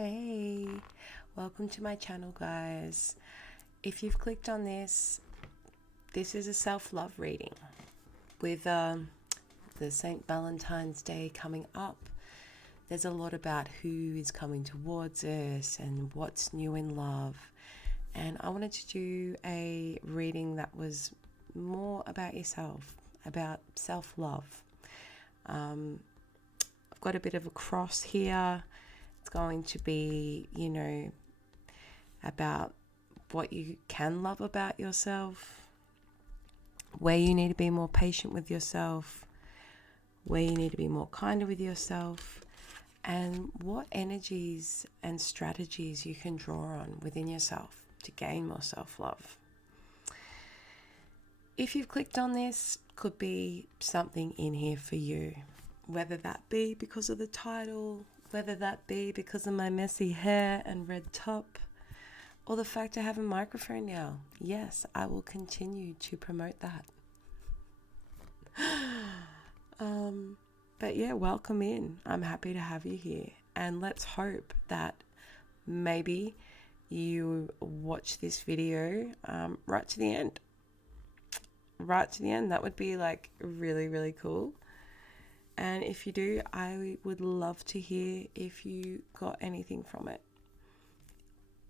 Hey, welcome to my channel, guys. If you've clicked on this is a self-love reading with the St. Valentine's Day coming up. There's a lot about who is coming towards us and what's new in love. And I wanted to do a reading that was more about yourself, about self-love. I've got a bit of a cross here. It's going to be, about what you can love about yourself, where you need to be more patient with yourself, where you need to be more kinder with yourself, and what energies and strategies you can draw on within yourself to gain more self-love. If you've clicked on this, could be something in here for you, whether that be because of the title, whether that be because of my messy hair and red top, or the fact I have a microphone now. Yes, I will continue to promote that. But yeah, welcome in. I'm happy to have you here. And let's hope that maybe you watch this video right to the end. Right to the end. That would be like really, really cool. And if you do, I would love to hear if you got anything from it.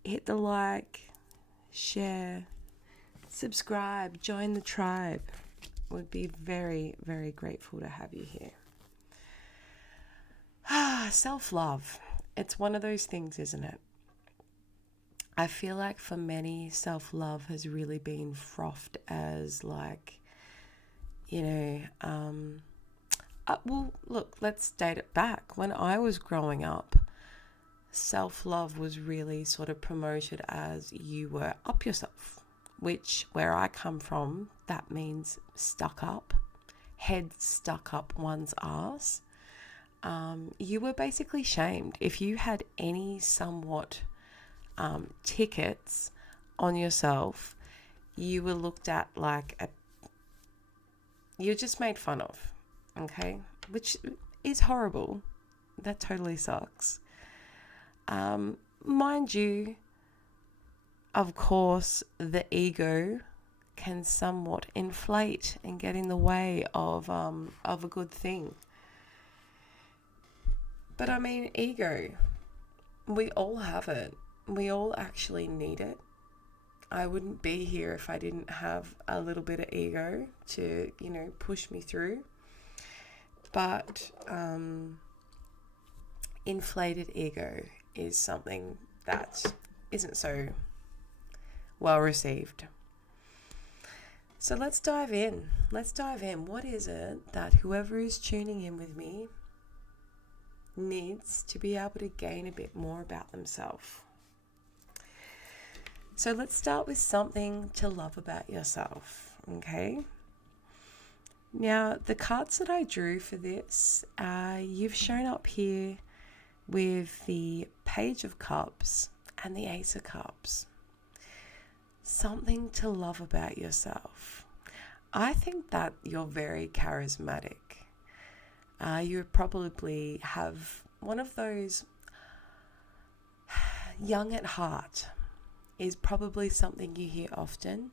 Hit the like, share, subscribe, join the tribe. Would be very, very grateful to have you here. Self-love. It's one of those things, isn't it? I feel like for many, self-love has really been frothed as like, well, look, let's date it back. When I was growing up, self-love was really sort of promoted as you were up yourself, which where I come from, that means stuck up, head stuck up one's ass. You were basically shamed. If you had any somewhat tickets on yourself, you were looked at like you're just made fun of. Okay, which is horrible. That totally sucks. Mind you, of course, the ego can somewhat inflate and get in the way of a good thing. But I mean, ego, we all have it. We all actually need it. I wouldn't be here if I didn't have a little bit of ego to, push me through. But inflated ego is something that isn't so well received. So let's dive in. What is it that whoever is tuning in with me needs to be able to gain a bit more about themselves? So let's start with something to love about yourself, okay? Now, the cards that I drew for this, you've shown up here with the Page of Cups and the Ace of Cups. Something to love about yourself. I think that you're very charismatic. You probably have one of those young at heart is probably something you hear often.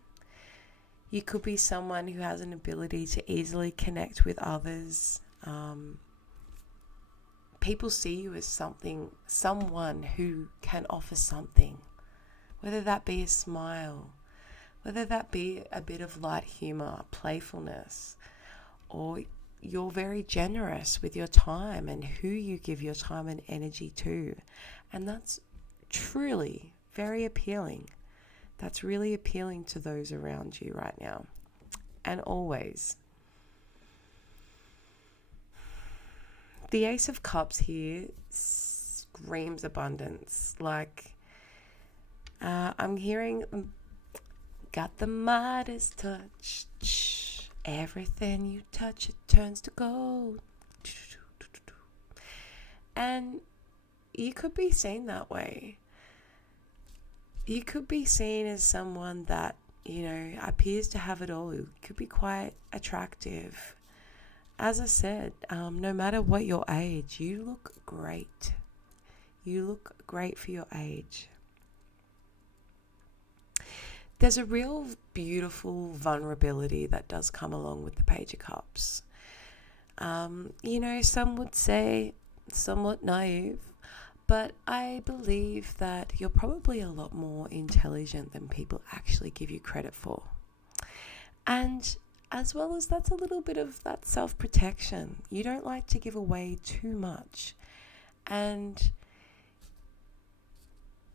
You could be someone who has an ability to easily connect with others. People see you as someone who can offer something, whether that be a smile, whether that be a bit of light humor, playfulness, or you're very generous with your time and who you give your time and energy to. And that's truly very appealing. That's really appealing to those around you right now. And always. The Ace of Cups here screams abundance. Like, I'm hearing, got the Midas touch. Everything you touch, it turns to gold. And you could be seen that way. You could be seen as someone that, appears to have it all. You could be quite attractive. As I said, no matter what your age, you look great. You look great for your age. There's a real beautiful vulnerability that does come along with the Page of Cups. Some would say somewhat naive, but I believe that you're probably a lot more intelligent than people actually give you credit for. And as well as that's a little bit of that self-protection. You don't like to give away too much. And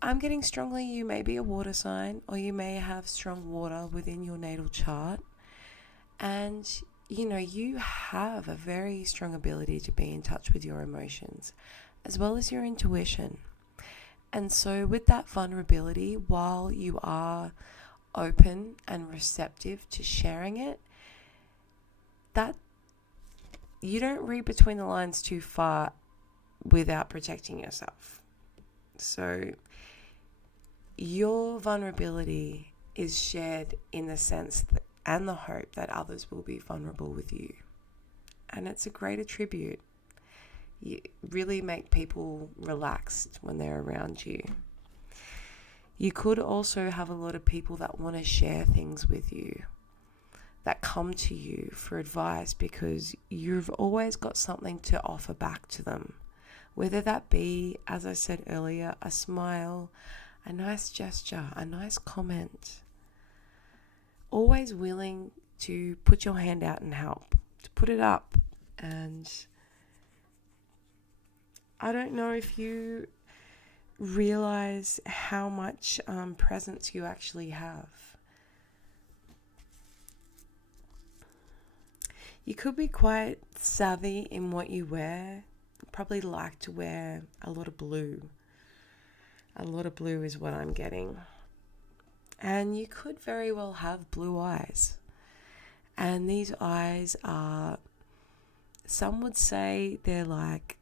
I'm getting strongly, you may be a water sign, or you may have strong water within your natal chart. And, you have a very strong ability to be in touch with your emotions, as well as your intuition. And so with that vulnerability, while you are open and receptive to sharing it, that you don't read between the lines too far without protecting yourself. So your vulnerability is shared in the sense that, and the hope that others will be vulnerable with you. And it's a great attribute. You really make people relaxed when they're around you. You could also have a lot of people that want to share things with you, that come to you for advice because you've always got something to offer back to them. Whether that be, as I said earlier, a smile, a nice gesture, a nice comment. Always willing to put your hand out and help, to put it up. And I don't know if you realize how much presence you actually have. You could be quite savvy in what you wear. Probably like to wear a lot of blue. A lot of blue is what I'm getting. And you could very well have blue eyes. And these eyes are, some would say they're like,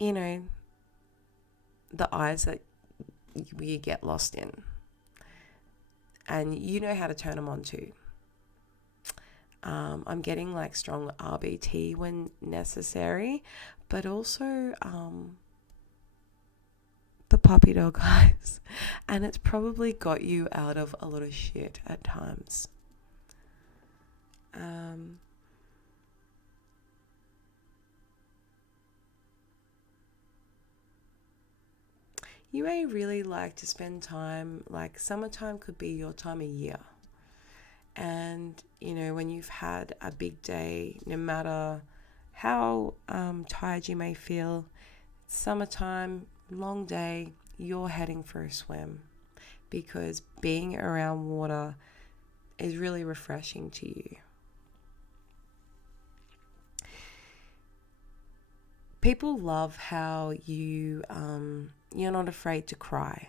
the eyes that you get lost in. And you know how to turn them on too. I'm getting like strong RBT when necessary, but also the puppy dog eyes. And it's probably got you out of a lot of shit at times. You may really like to spend time, like summertime could be your time of year. And, when you've had a big day, no matter how tired you may feel, summertime, long day, you're heading for a swim. Because being around water is really refreshing to you. People love how you're not afraid to cry.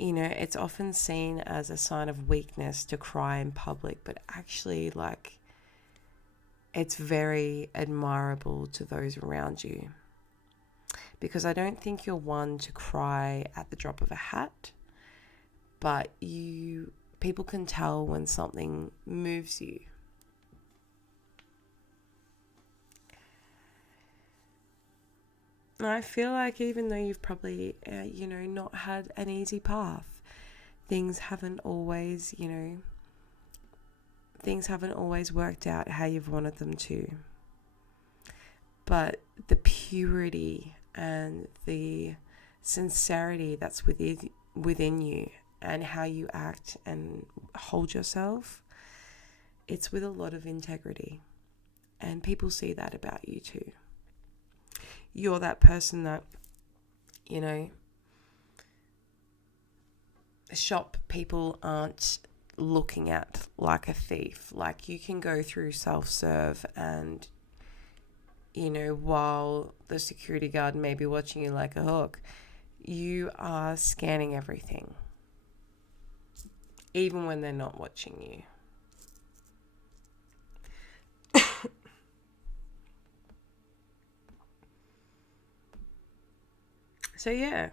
It's often seen as a sign of weakness to cry in public, but actually, it's very admirable to those around you. Because I don't think you're one to cry at the drop of a hat, but people can tell when something moves you. And I feel like even though you've probably, not had an easy path, things haven't always worked out how you've wanted them to. But the purity and the sincerity that's within you and how you act and hold yourself, it's with a lot of integrity. And people see that about you too. You're that person that, shop people aren't looking at like a thief. Like you can go through self-serve and, while the security guard may be watching you like a hawk, you are scanning everything, even when they're not watching you. So yeah,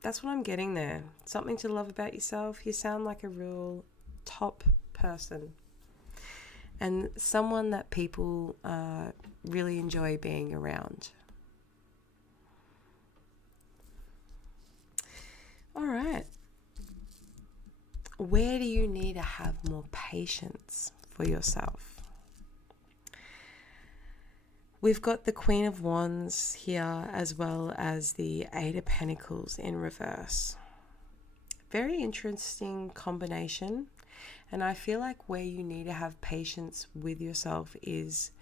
that's what I'm getting there. Something to love about yourself. You sound like a real top person. And someone that people really enjoy being around. where do you need to have more patience for yourself? We've got the Queen of Wands here, as well as the Eight of Pentacles in reverse. Very interesting combination. And I feel like where you need to have patience with yourself is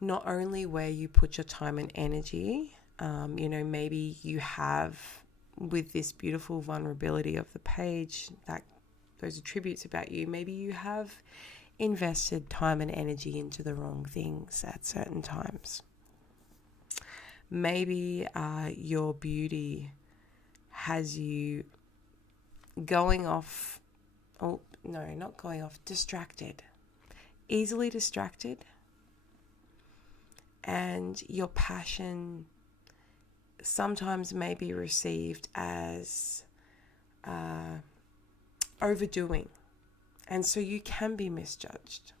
not only where you put your time and energy. Maybe you have, with this beautiful vulnerability of the page, that those attributes about you, maybe you have invested time and energy into the wrong things at certain times. Maybe your beauty has you going off, distracted, easily distracted, and your passion sometimes may be received as overdoing, and so you can be misjudged.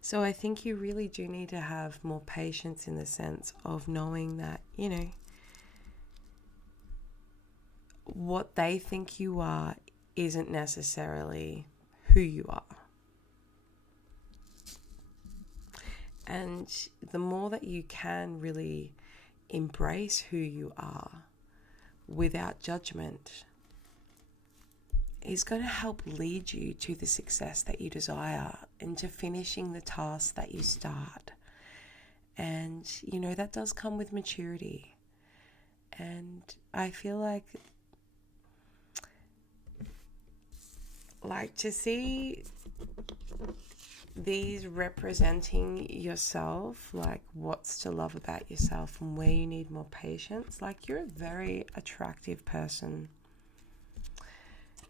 So I think you really do need to have more patience in the sense of knowing that, what they think you are isn't necessarily who you are. And the more that you can really embrace who you are without judgment is going to help lead you to the success that you desire and to finishing the tasks that you start. And, that does come with maturity. And I feel like to see these representing yourself, like what's to love about yourself and where you need more patience, like you're a very attractive person.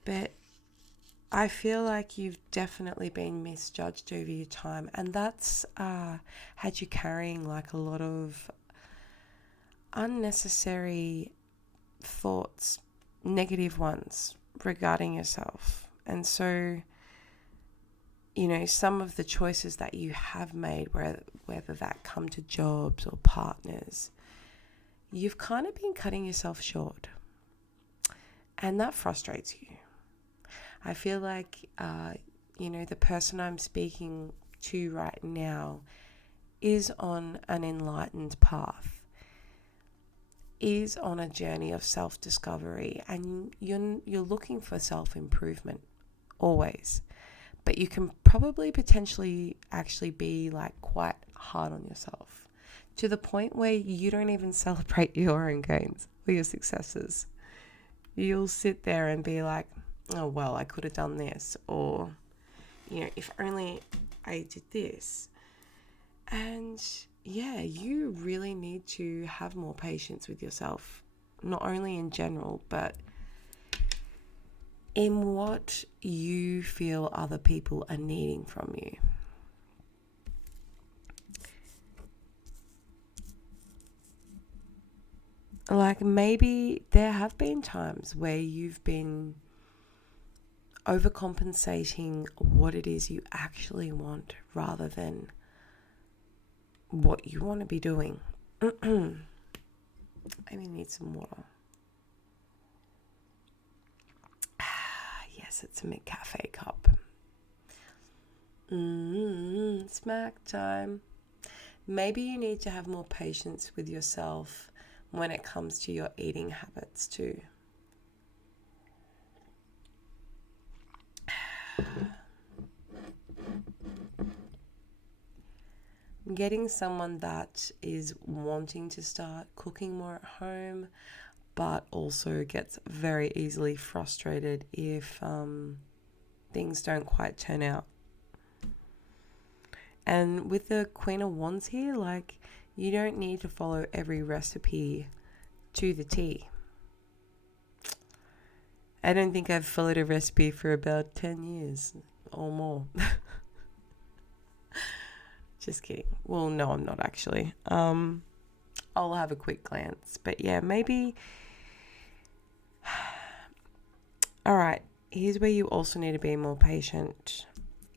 But I feel like you've definitely been misjudged over your time, and that's had you carrying like a lot of unnecessary thoughts, negative ones regarding yourself. And so, some of the choices that you have made, whether that come to jobs or partners, you've kind of been cutting yourself short. And that frustrates you. I feel like, the person I'm speaking to right now is on an enlightened path, is on a journey of self-discovery, and you're looking for self-improvement always. But you can probably potentially actually be like quite hard on yourself to the point where you don't even celebrate your own gains or your successes. You'll sit there and be like, oh, well, I could have done this, or, if only I did this. And yeah, you really need to have more patience with yourself, not only in general, but in what you feel other people are needing from you. Like maybe there have been times where you've been overcompensating what it is you actually want rather than what you want to be doing. I need some water. Yes, it's a McCafe cup. Smack time. Maybe you need to have more patience with yourself when it comes to your eating habits too. Getting someone that is wanting to start cooking more at home, but also gets very easily frustrated if things don't quite turn out. And with the Queen of Wands here, like, you don't need to follow every recipe to the T. I don't think I've followed a recipe for about 10 years or more. Just kidding. Well, no, I'm not actually. I'll have a quick glance. But yeah, maybe... All right, here's where you also need to be more patient,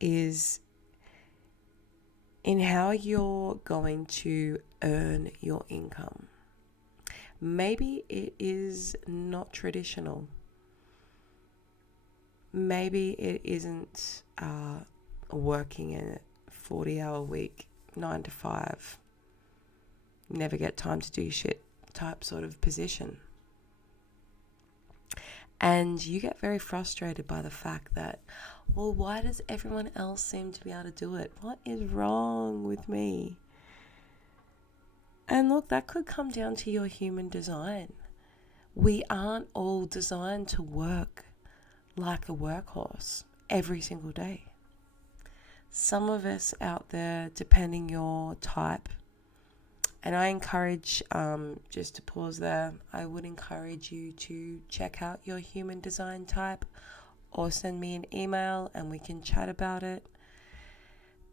is in how you're going to earn your income. Maybe it is not traditional. maybe it isn't working in a 40-hour week, 9 to 5, never get time to do shit type sort of position. And you get very frustrated by the fact that, well, why does everyone else seem to be able to do it? What is wrong with me? And look, that could come down to your human design. We aren't all designed to work like a workhorse every single day. Some of us out there, depending your type, and I encourage, just to pause there, I would encourage you to check out your human design type or send me an email and we can chat about it.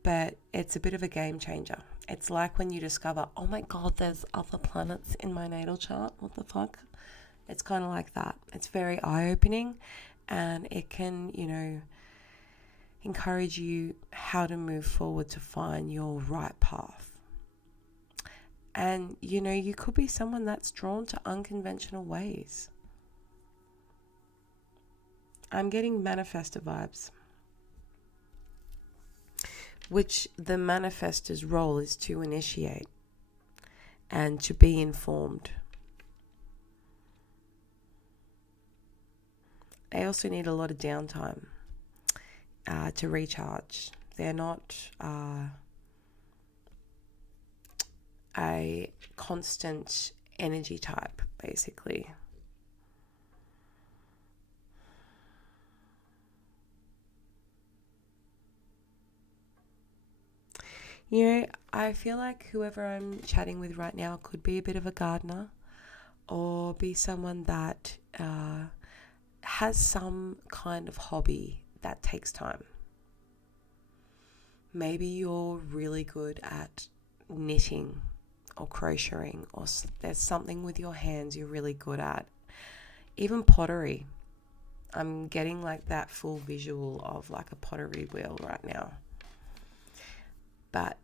But it's a bit of a game changer. It's like when you discover, oh my God, there's other planets in my natal chart. What the fuck? It's kind of like that. It's very eye-opening, and it can, encourage you how to move forward to find your right path. And, you could be someone that's drawn to unconventional ways. I'm getting manifestor vibes, which the manifestor's role is to initiate and to be informed. They also need a lot of downtime to recharge. They're not a constant energy type, basically. I feel like whoever I'm chatting with right now could be a bit of a gardener, or be someone that has some kind of hobby that takes time. Maybe you're really good at knitting or crocheting, or there's something with your hands you're really good at. Even pottery. I'm getting like that full visual of like a pottery wheel right now. But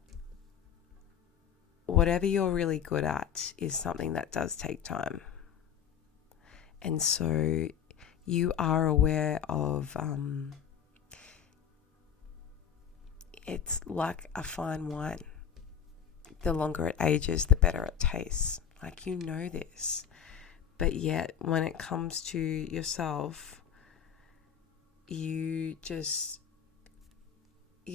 whatever you're really good at is something that does take time. And so you are aware of, it's like a fine wine. The longer it ages, the better it tastes. Like, this. But yet, when it comes to yourself, you're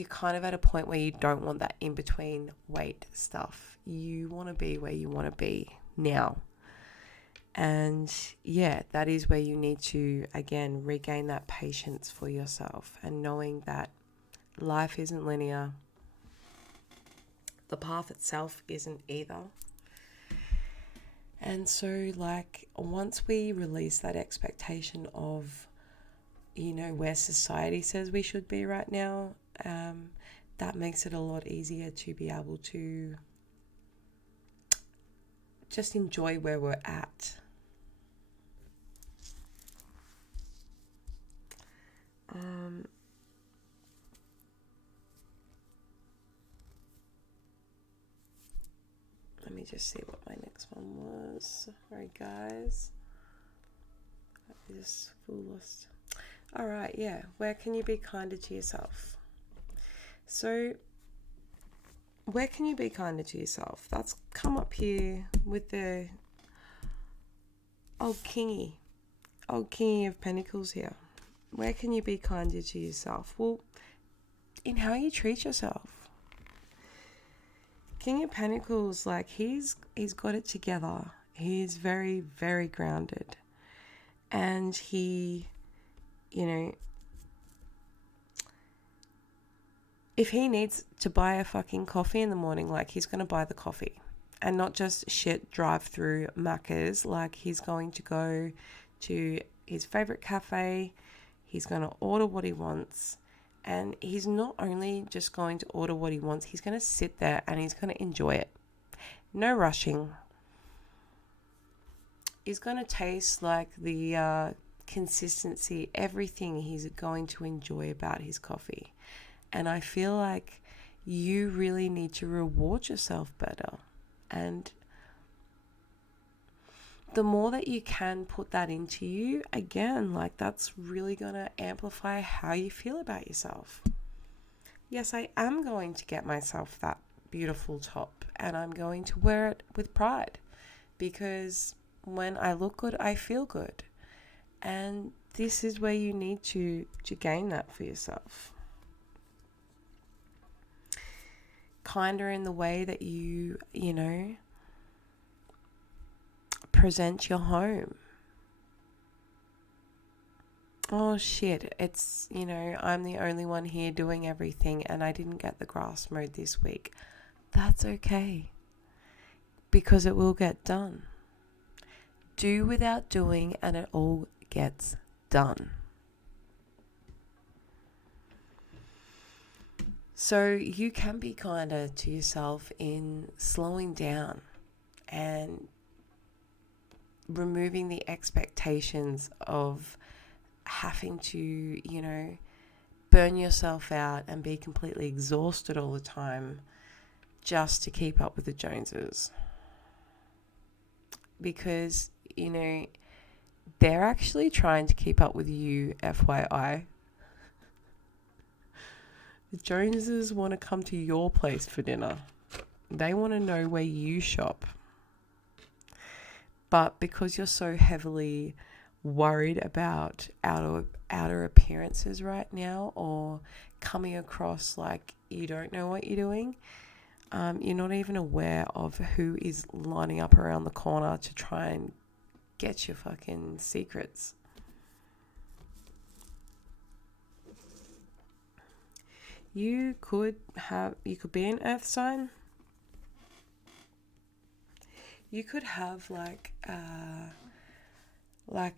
kind of at a point where you don't want that in-between wait stuff. You want to be where you want to be now. And that is where you need to, again, regain that patience for yourself, and knowing that life isn't linear. The path itself isn't either. And so, once we release that expectation of, where society says we should be right now, that makes it a lot easier to be able to just enjoy where we're at. Let me just see what my next one was. Sorry, guys. I just full lost. All right, where can you be kinder to yourself? So, where can you be kinder to yourself? That's come up here with the old kingy of Pentacles here. Where can you be kinder to yourself? Well, in how you treat yourself. King of Pentacles, he's got it together. He's very, very grounded. And he, if he needs to buy a fucking coffee in the morning, he's going to buy the coffee. And not just shit drive-through Macca's. He's going to go to his favorite cafe. He's going to order what he wants. And he's not only just going to order what he wants, he's going to sit there and he's going to enjoy it. No rushing. He's going to taste the consistency, everything he's going to enjoy about his coffee. And I feel like you really need to reward yourself better. And the more that you can put that into you, again, like that's really going to amplify how you feel about yourself. Yes, I am going to get myself that beautiful top and I'm going to wear it with pride because when I look good, I feel good. And this is where you need to gain that for yourself. Kinder in the way that you present your home. Oh shit, it's, I'm the only one here doing everything and I didn't get the grass mowed this week. That's okay, because it will get done. Do without doing and it all gets done. So you can be kinder to yourself in slowing down and removing the expectations of having to, burn yourself out and be completely exhausted all the time just to keep up with the Joneses. Because, they're actually trying to keep up with you, FYI. The Joneses want to come to your place for dinner. They want to know where you shop. But because you're so heavily worried about outer appearances right now, or coming across like you don't know what you're doing, you're not even aware of who is lining up around the corner to try and get your fucking secrets. You could be an earth sign. You could have like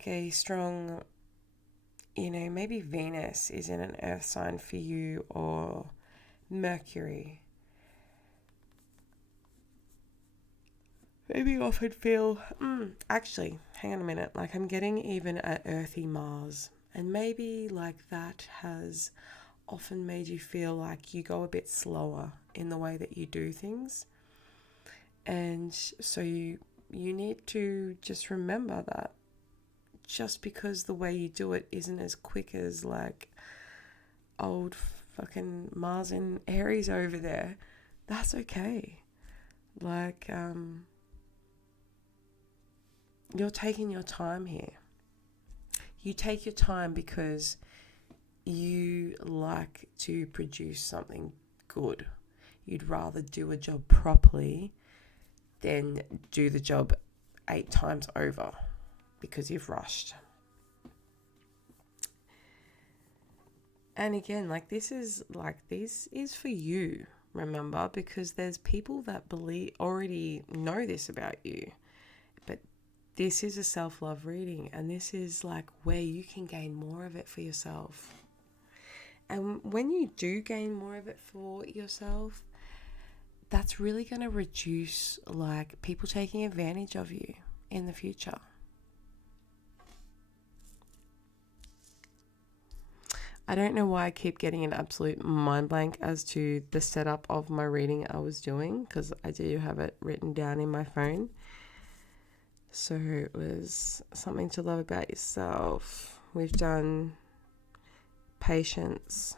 a strong, maybe Venus is in an earth sign for you, or Mercury. Maybe you often feel, actually, hang on a minute, like I'm getting even an earthy Mars. And maybe like that has often made you feel like you go a bit slower in the way that you do things. And so you need to just remember that just because the way you do it isn't as quick as like old fucking Mars and Aries over there, that's okay. Like, you're taking your time here. You take your time because you like to produce something good. You'd rather do a job properly than do the job 8 times over because you've rushed. And again, this is for you, remember, because there's people that already know this about you. But this is a self-love reading, and this is where you can gain more of it for yourself. And when you do gain more of it for yourself, that's really going to reduce people taking advantage of you in the future. I don't know why I keep getting an absolute mind blank as to the setup of my reading I was doing, because I do have it written down in my phone. So it was something to love about yourself. We've done patience,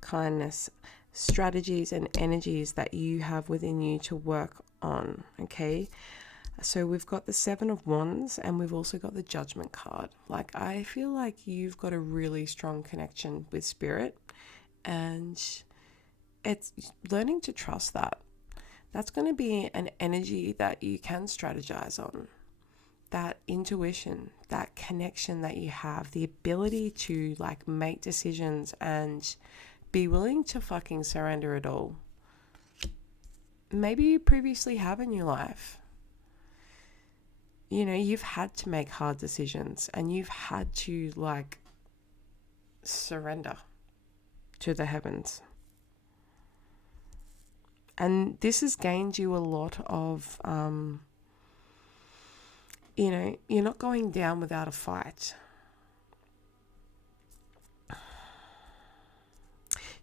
kindness, strategies and energies that you have within you to work on, okay? So we've got the 7 of Wands, and we've also got the Judgment card. I feel like you've got a really strong connection with spirit, and it's learning to trust that. That's going to be an energy that you can strategize on. That intuition, that connection that you have, the ability to make decisions and be willing to fucking surrender it all. Maybe you previously have in your life. You've had to make hard decisions, and you've had to surrender to the heavens. And this has gained you a lot of, you're not going down without a fight.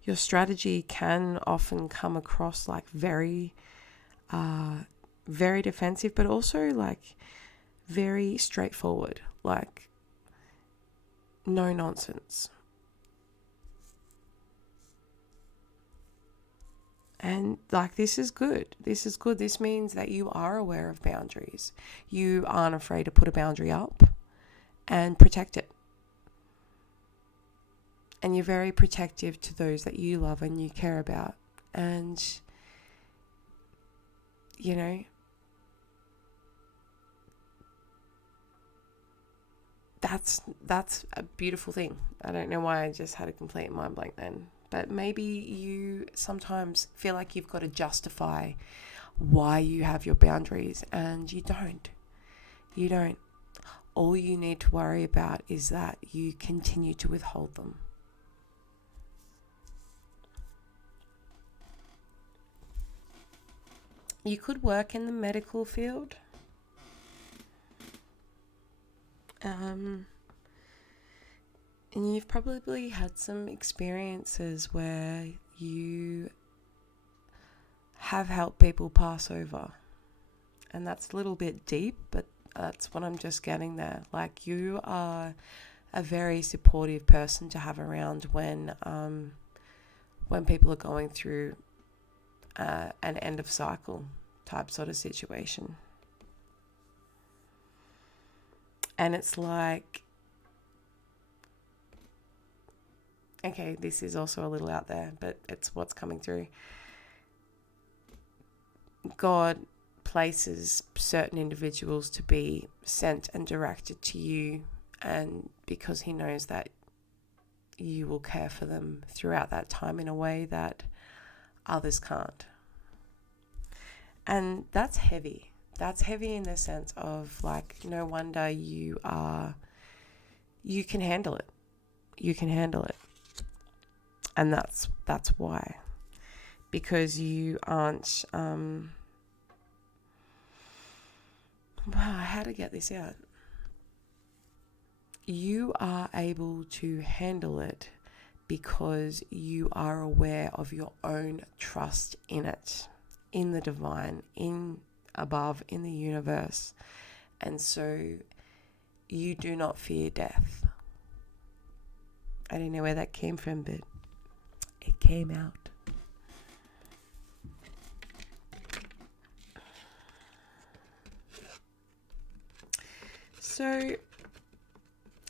Your strategy can often come across very, very defensive, but also very straightforward, like no nonsense. And like, this is good. This is good. This means that you are aware of boundaries. You aren't afraid to put a boundary up and protect it. And you're very protective to those that you love and you care about. And, you know, that's a beautiful thing. I don't know why I just had a complete mind blank then. But maybe you sometimes feel like you've got to justify why you have your boundaries, and you don't. You don't. All you need to worry about is that you continue to withhold them. You could work in the medical field. And you've probably had some experiences where you have helped people pass over. And that's a little bit deep, but that's what I'm just getting there. Like, you are a very supportive person to have around when people are going through an end of cycle type sort of situation. And it's like, okay, this is also a little out there, but it's what's coming through. God places certain individuals to be sent and directed to you, and because he knows that you will care for them throughout that time in a way that others can't. And that's heavy. That's heavy in the sense of, like, no wonder you can handle it. You can handle it. And that's why. Because you aren't how to get this out? You are able to handle it because you are aware of your own trust in it, in the divine, in above, in the universe. And so you do not fear death. I don't know where that came from, but it came out. So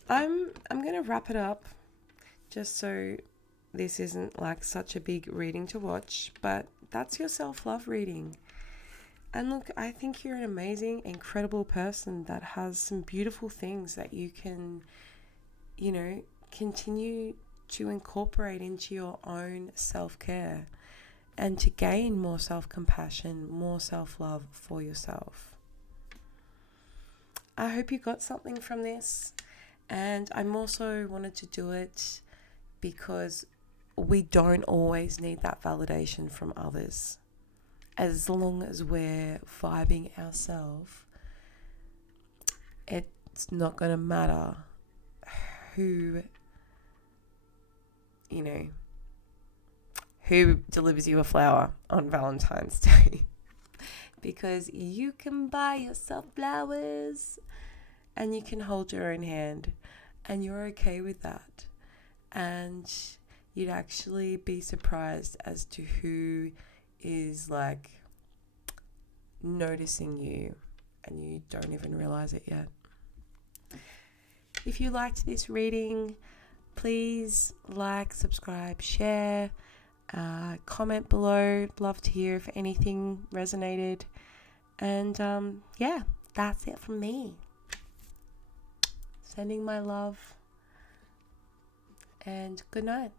I'm going to wrap it up, just so this isn't like such a big reading to watch, but that's your self-love reading. And look, I think you're an amazing, incredible person that has some beautiful things that you can, continue to incorporate into your own self-care and to gain more self-compassion, more self-love for yourself. I hope you got something from this, and I'm also wanted to do it because we don't always need that validation from others. As long as we're vibing ourselves, it's not going to matter who delivers you a flower on Valentine's Day. Because you can buy yourself flowers and you can hold your own hand, and you're okay with that. And you'd actually be surprised as to who is like noticing you and you don't even realize it yet. If you liked this reading, please like, subscribe, share, comment below. Love to hear if anything resonated. And that's it from me. Sending my love, and good night.